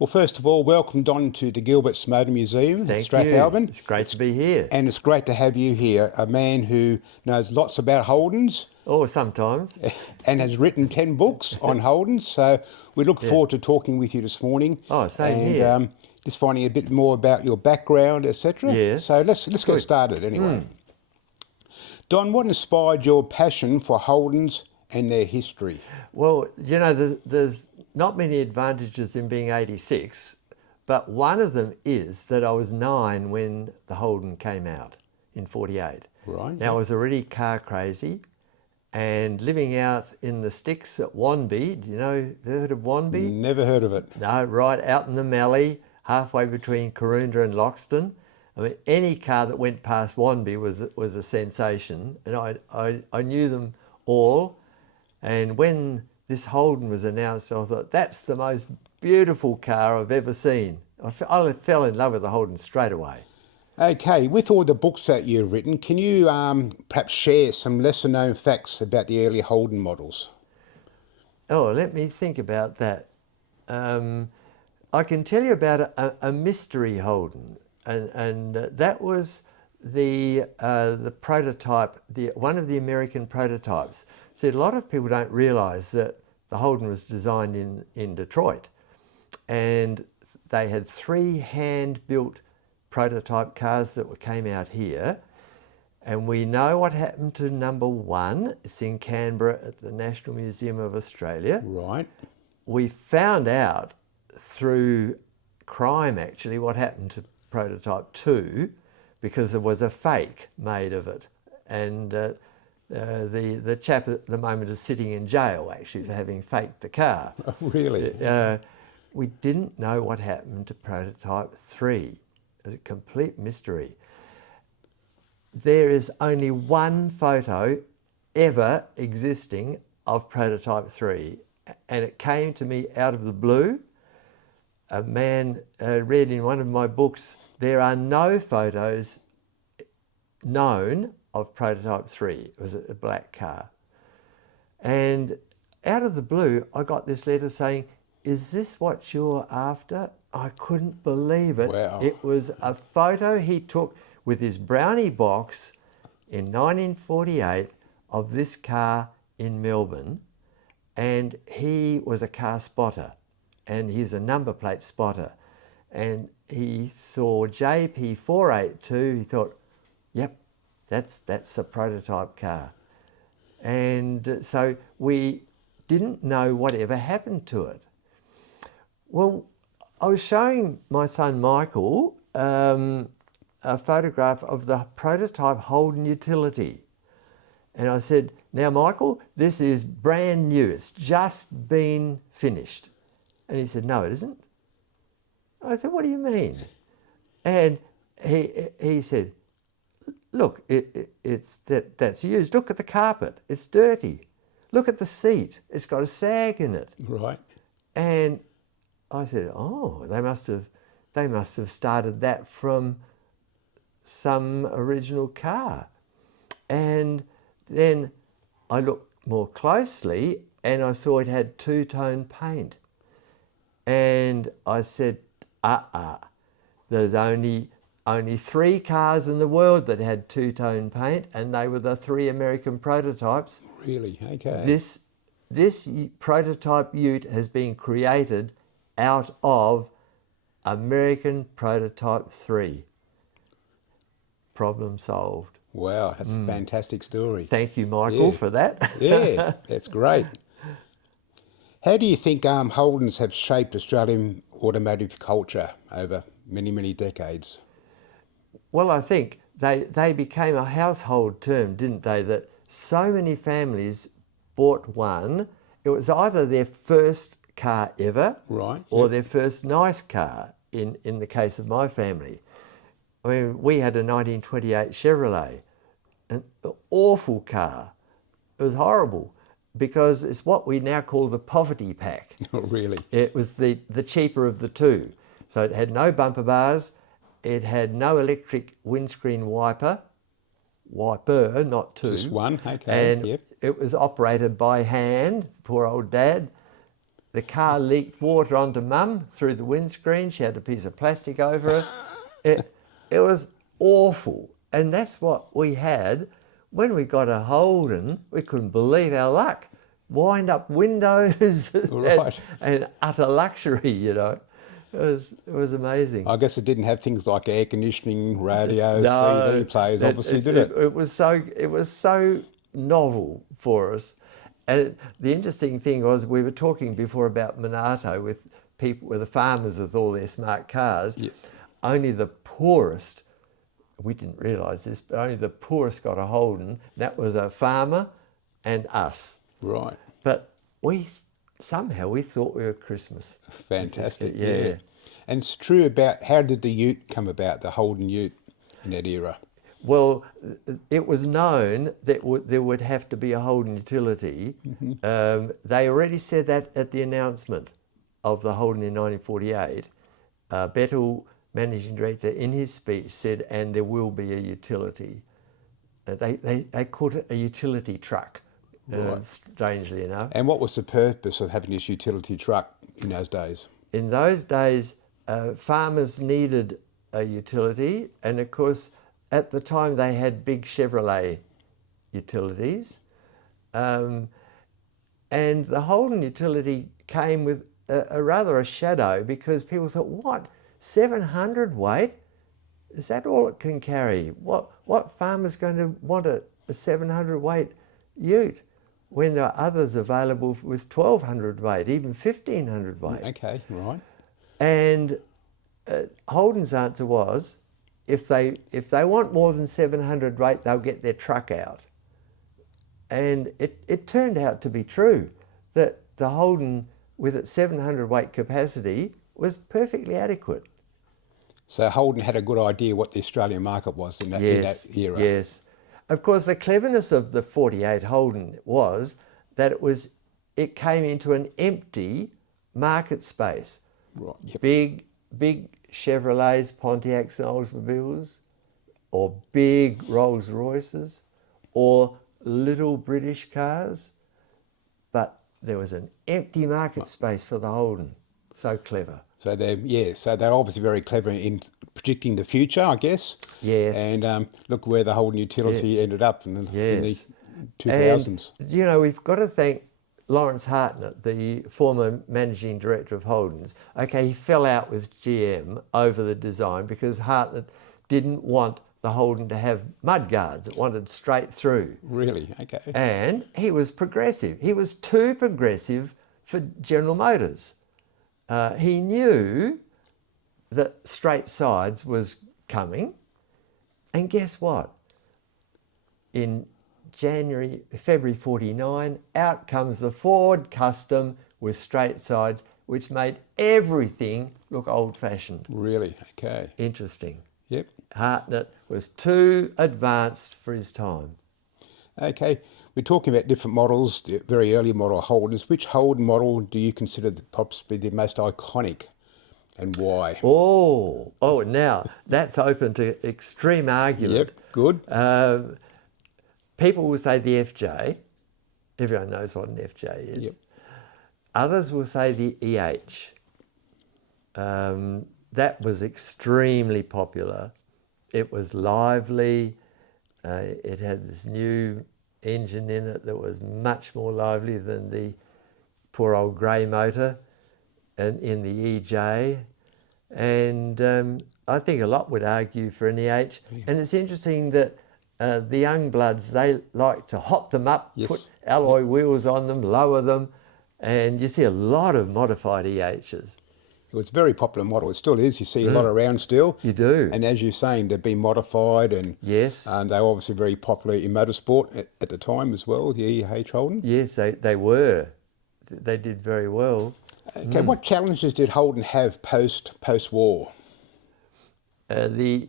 Well, first of all, welcome, Don, to the Gilbert's Motor Museum at Thank you. Strathalbyn. It's great to be here. And it's great to have you here, a man who knows lots about Holdens Oh, sometimes. and has written 10 books on Holdens. So we look forward to talking with you this morning. Oh, same and, here. Just finding a bit more about your background, etc. Yes. So let's get started anyway. Don, what inspired your passion for Holdens and their history? Well, you know, there's not many advantages in being 86, but one of them is that I was 9 when the Holden came out in 48. Right. Now, I was already car crazy and living out in the sticks at Wanby. Do you know, heard of Wanby? Never heard of it. No, right out in the Mallee, halfway between Karoonda and Loxton. I mean, any car that went past Wanby was a sensation, and I knew them all. And when this Holden was announced, I thought, that's the most beautiful car I've ever seen. I fell in love with the Holden straight away. Okay, with all the books that you've written, can you perhaps share some lesser-known facts about the early Holden models? Oh, let me think about that. I can tell you about a mystery Holden, and that was the prototype, one of the American prototypes. See, a lot of people don't realise that the Holden was designed in Detroit, and they had 3 hand-built prototype cars that came out here, and we know what happened to number 1. It's in Canberra at the National Museum of Australia. Right. We found out through crime, actually, what happened to prototype 2, because there was a fake made of it, and the chap at the moment is sitting in jail, actually, for having faked the car. Oh, really? We didn't know what happened to prototype 3. It was a complete mystery. There is only one photo ever existing of prototype 3, and it came to me out of the blue. A man read in one of my books, there are no photos known of prototype 3. It was a black car. And out of the blue, I got this letter saying, is this what you're after? I couldn't believe it. Wow. It was a photo he took with his brownie box in 1948 of this car in Melbourne. And he was a car spotter, and he's a number plate spotter. And he saw JP482, he thought, yep, that's a prototype car. And so we didn't know whatever happened to it. Well, I was showing my son Michael a photograph of the prototype Holden utility. And I said, now Michael, this is brand new, it's just been finished. And he said, no, it isn't. I said, what do you mean? And he said, look, that's used. Look at the carpet, it's dirty. Look at the seat, it's got a sag in it. Right. And I said, oh, they must have started that from some original car. And then I looked more closely and I saw it had 2-tone paint. And I said, there's only 3 cars in the world that had 2-tone paint, and they were the 3 American prototypes. Really? Okay. This prototype ute has been created out of American prototype 3. Problem solved. Wow, that's a fantastic story. Thank you, Michael, for that. Yeah, that's great. How do you think Holdens have shaped Australian automotive culture over many, many decades? Well, I think they became a household term, didn't they? That so many families bought one. It was either their first car ever, right, or their first nice car, in the case of my family. I mean, we had a 1928 Chevrolet, an awful car. It was horrible because it's what we now call the poverty pack. Oh, really? It was the cheaper of the two. So it had no bumper bars, it had no electric windscreen wiper, not two. Just one, okay. And it was operated by hand, poor old Dad. the car leaked water onto Mum through the windscreen. She had a piece of plastic over it. It was awful. And that's what we had. When we got a Holden, we couldn't believe our luck. Wind-up windows Right. and utter luxury, you know. It was amazing. I guess it didn't have things like air conditioning, radios, No, CD players, obviously, did it? It was so novel for us. And the interesting thing was, we were talking before about Monarto with the farmers with all their smart cars. Yeah. Only the poorest, we didn't realise this, but only the poorest got a Holden. That was a farmer and us. Right. But somehow we thought we were Christmas. Fantastic. Yeah. And it's true about, how did the Ute come about, the Holden Ute in that era? Well, it was known that there would have to be a Holden utility. They already said that at the announcement of the Holden in 1948. Bettel, managing director, in his speech said, and there will be a utility. They called it a utility truck, Right. strangely enough. And what was the purpose of having this utility truck in those days? In those days, farmers needed a utility, and of course, at the time they had big Chevrolet utilities, and the Holden utility came with a rather a shadow, because people thought, what, 700 weight? Is that all it can carry? What farmer's going to want a 700 weight ute when there are others available with 1200 weight, even 1500 weight? Okay, right. And Holden's answer was, if they want more than 700 weight, they'll get their truck out. And it turned out to be true, that the Holden, with its 700 weight capacity, was perfectly adequate. So Holden had a good idea what the Australian market was in that era. Yes. Of course, the cleverness of the 48 Holden was that it came into an empty market space. Right. Yep. Big Chevrolets, Pontiacs and Oldsmobiles, or big Rolls Royces, or little British cars, but there was an empty market space for the Holden. So clever. So they're obviously very clever in predicting the future, I guess. Yes. And look where the Holden utility ended up in the 2000s. And, you know, we've got to thank Lawrence Hartnett, the former managing director of Holdens. Okay, he fell out with GM over the design because Hartnett didn't want the Holden to have mud guards. It wanted straight through. Really? Okay. And he was progressive. He was too progressive for General Motors. He knew that straight sides was coming. And guess what? In February 49, out comes the Ford Custom with straight sides, which made everything look old-fashioned. Really? Okay. Interesting. Yep. Hartnett was too advanced for his time. Okay. We're talking about different models, the very early model Holdens. Which Holden model do you consider possibly the most iconic, and why? Oh, now that's open to extreme argument. Yep, good. People will say the FJ. Everyone knows what an FJ is. Yep. Others will say the EH. That was extremely popular. It was lively. It had this new engine in it that was much more lively than the poor old grey motor and in the EJ. And I think a lot would argue for an EH. Yeah. And it's interesting that the young bloods, they like to hot them up, put alloy wheels on them, lower them, and you see a lot of modified EHs. It was a very popular model. It still is. You see a lot around still. You do. And as you're saying, they've been modified, and they were obviously very popular in motorsport at the time as well, the EH Holden. Yes, they were. They did very well. Okay, what challenges did Holden have post-war? There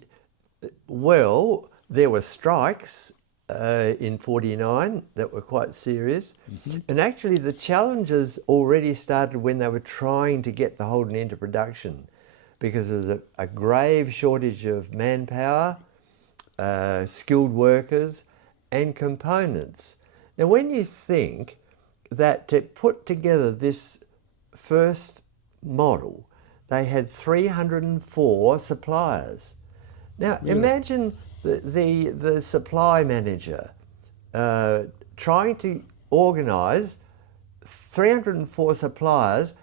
were strikes in 49 that were quite serious. And actually the challenges already started when they were trying to get the Holden into production, because there's a grave shortage of manpower, skilled workers and components. Now when you think that to put together this first model, they had 304 suppliers. Now, imagine the supply manager trying to organise 304 suppliers.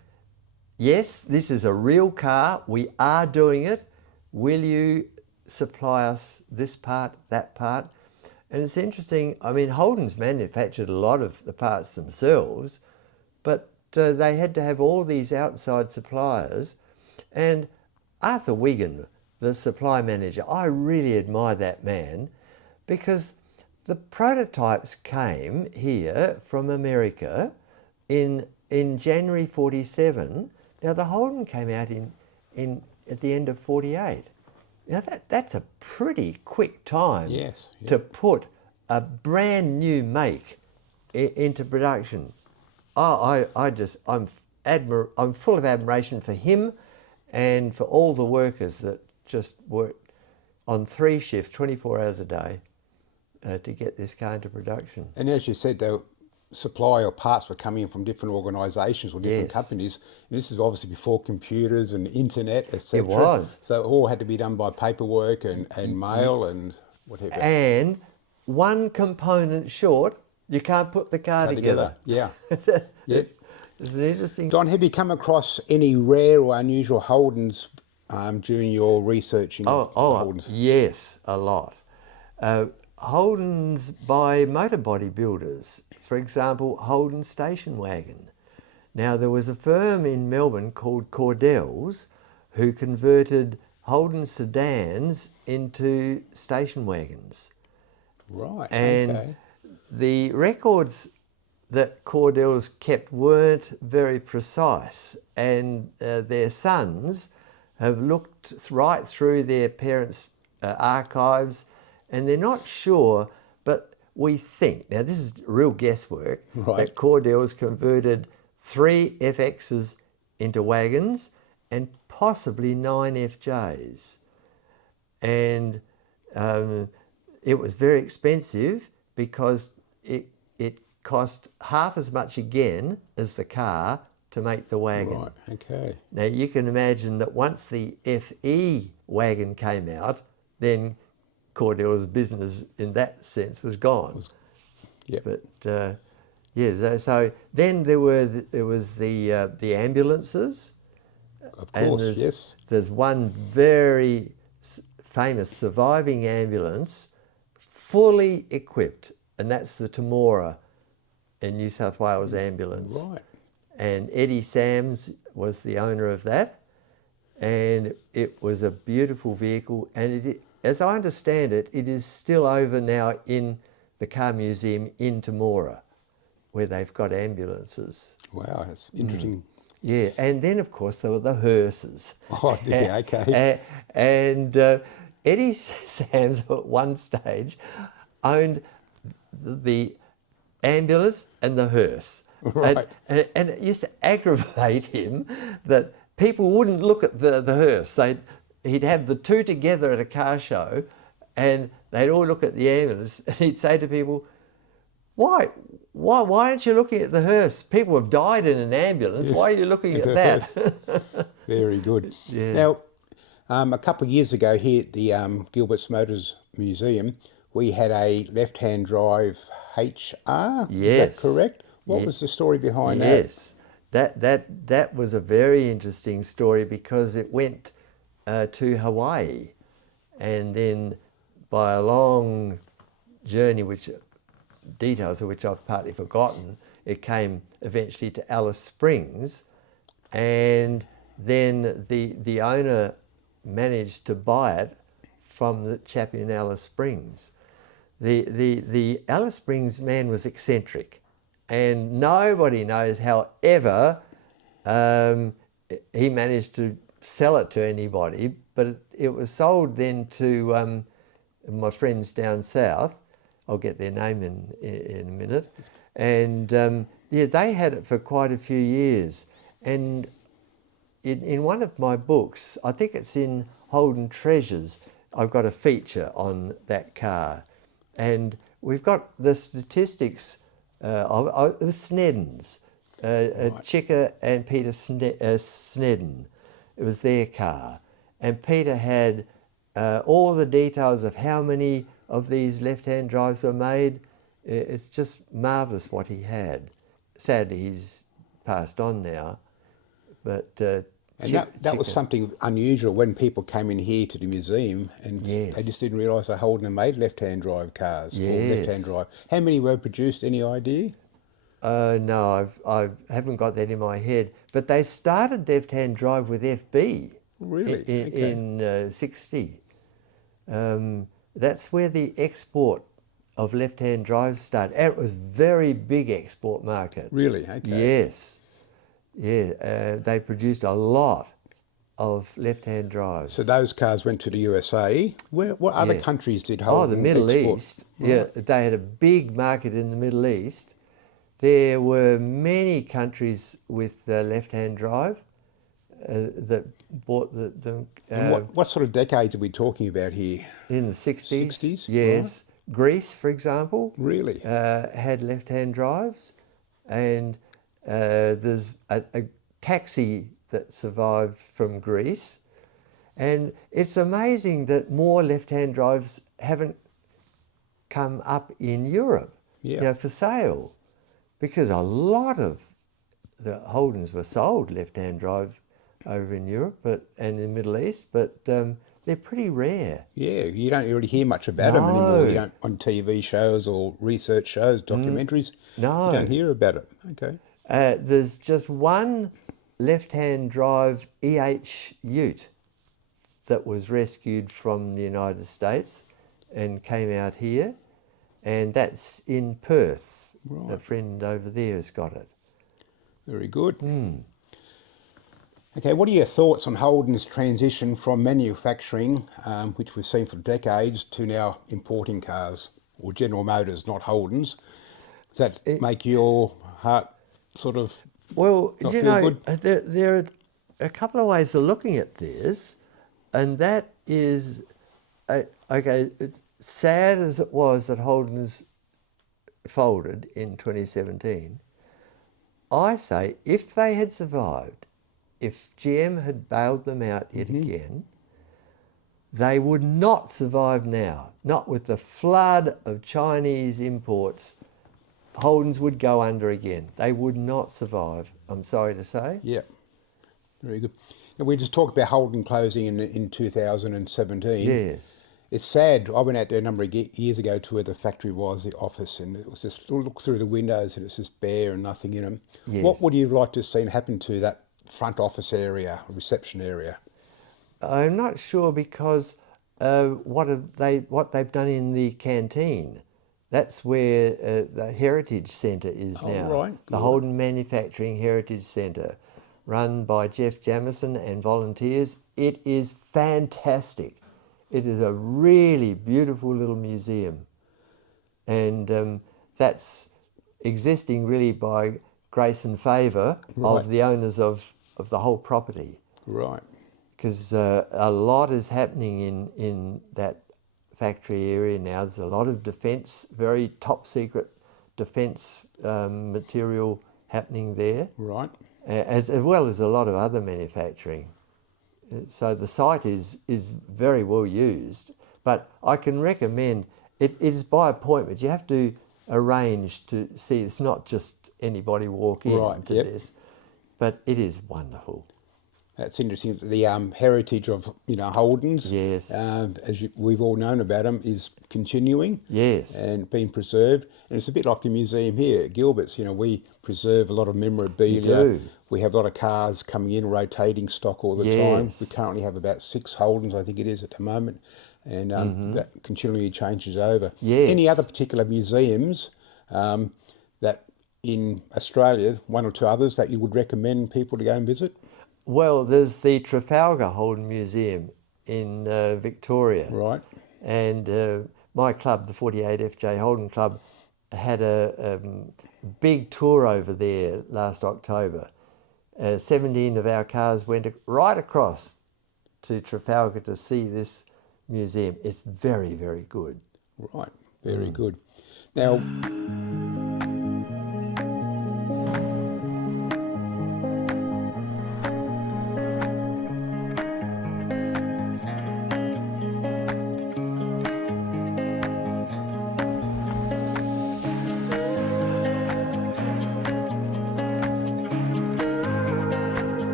Yes, this is a real car. We are doing it. Will you supply us this part, that part? And it's interesting. I mean, Holden's manufactured a lot of the parts themselves, but they had to have all these outside suppliers. And Arthur Wigan, the supply manager, I really admire that man, because the prototypes came here from America in January 47. Now the Holden came out at the end of 48. Now that's a pretty quick time to put a brand new make into production. I'm full of admiration for him and for all the workers that just worked on 3 shifts, 24 hours a day, to get this car into production. And as you said, the supply or parts were coming in from different organisations or different companies. And this is obviously before computers and internet, etc. It was. So it all had to be done by paperwork and mail and whatever. And one component short, you can't put the car together. Yeah. It's an interesting... Don, have you come across any rare or unusual Holdens during your researching of Holdens? Yes, a lot. Holdens by motor body builders. For example, Holden station wagon. Now, there was a firm in Melbourne called Cordell's who converted Holden sedans into station wagons. Right, And the records that Cordell's kept weren't very precise, and their sons have looked right through their parents' archives, and they're not sure, but we think, now this is real guesswork, that Cordell's converted 3 FXs into wagons and possibly 9 FJs. And it was very expensive because it cost half as much again as the car to make the wagon. Right, okay. Now you can imagine that once the FE wagon came out, then Cordell's business in that sense was gone. But so then there was the ambulances. Of course, and there's one very famous surviving ambulance, fully equipped, and that's the Temora in New South Wales ambulance. Right. And Eddie Sams was the owner of that, and it was a beautiful vehicle, and as I understand it, it is still over now in the Car Museum in Temora, where they've got ambulances. Wow, that's interesting. Yeah, and then of course there were the hearses. Oh, yeah, okay. And Eddie Sams at one stage owned the ambulance and the hearse. Right. And it used to aggravate him that people wouldn't look at the hearse. He'd have the two together at a car show, and they'd all look at the ambulance, and he'd say to people, why aren't you looking at the hearse? People have died in an ambulance. Why are you looking at that? Very good. Yeah. Now, a couple of years ago here at the Gilbert's Motors Museum, we had a left-hand drive HR. Yes. Is that correct? What was the story behind that? Yes. That was a very interesting story because it went to Hawaii, and then by a long journey, details of which I've partly forgotten, it came eventually to Alice Springs, and then the owner managed to buy it from the chap in Alice Springs. The Alice Springs man was eccentric, and nobody knows how ever he managed to sell it to anybody, but it was sold then to my friends down south. I'll get their name in a minute. And they had it for quite a few years. And in one of my books, I think it's in Holden Treasures, I've got a feature on that car. And we've got the statistics of Sneddon's. Right. Chicker and Peter Snedden. It was their car. And Peter had all the details of how many of these left-hand drives were made. It's just marvellous what he had. Sadly, he's passed on now. But And that was Chicker, something unusual when people came in here to the museum and they just yes, didn't realise that Holden had made left-hand drive cars for left-hand yes. drive. How many were produced? Any idea? No, I haven't got that in my head. But they started left-hand drive with FB Really? Okay. in 60. That's where the export of left-hand drive started. And it was very big export market. Really? Okay. Yes. Yeah, they produced a lot of left-hand drives. So those cars went to the USA. What other Yeah. countries did The Holden Middle export? East. Yeah, they had a big market in the Middle East. There were many countries with left-hand drive that bought them And what sort of decades are we talking about here? in the 60s. 60s? Right. Yes. Greece, for example, Really? had left-hand drives. And there's a taxi that survived from Greece. And it's amazing that more left-hand drives haven't come up in Europe, Yeah. for sale, because a lot of the Holdens were sold left-hand drive over in Europe, and in the Middle East, but they're pretty rare. Yeah, you don't really hear much about them anymore. You No, don't on TV shows or research shows, documentaries. You don't no. hear about it. Okay. There's just one left-hand drive Ute that was rescued from the United States and came out here, and that's in Perth. Right. A friend over there has got it. Very good. Okay, what are your thoughts on Holden's transition from manufacturing, which we've seen for decades, to now importing cars, or General Motors, not Holden's? Does that make your heart sort of Well, not feel good? there are a couple of ways of looking at this, and that is, okay, it's sad as it was that Holden's folded in 2017. I say if they had survived, if GM had bailed them out yet again, they would not survive now. Not with the flood of Chinese imports. Holdens would go under again. They would not survive, I'm sorry to say. Yeah, very good. And we just talked about Holden closing in 2017. Yes. It's sad. I went out there a number of years ago to where the factory was, the office, and it was just look through the windows and it's just bare and nothing in them. Yes. What would you have liked to have seen happen to that front office area, reception area? I'm not sure because what they've done in the canteen. That's where the Heritage Centre is now. Right, The Holden Manufacturing Heritage Centre, run by Jeff Jamison and volunteers. It is fantastic. It is a really beautiful little museum. And that's existing really by grace and favour of the owners of the whole property. Right. Because a lot is happening in that factory area now. There's a lot of defence, very top secret defence material happening there, Right. as well as a lot of other manufacturing. So the site is very well used, but I can recommend, it is by appointment. You have to arrange to see. It's not just anybody walk in to this, but it is wonderful. That's interesting. The heritage of Holdens, Yes. as we've all known about them, is continuing. Yes. And being preserved. And it's a bit like the museum here at Gilbert's. We preserve a lot of memorabilia. You do. We have a lot of cars coming in, rotating stock all the time. We currently have about 6 Holdens, I think it is at the moment, and that continually changes over. Yes. Any other particular museums that in Australia, one or two others that you would recommend people to go and visit? Well, there's the Trafalgar Holden Museum in Victoria. Right. And my club, the 48 FJ Holden Club, had a big tour over there last October. 17 of our cars went right across to Trafalgar to see this museum. It's very, very good. Right. Very good. Now,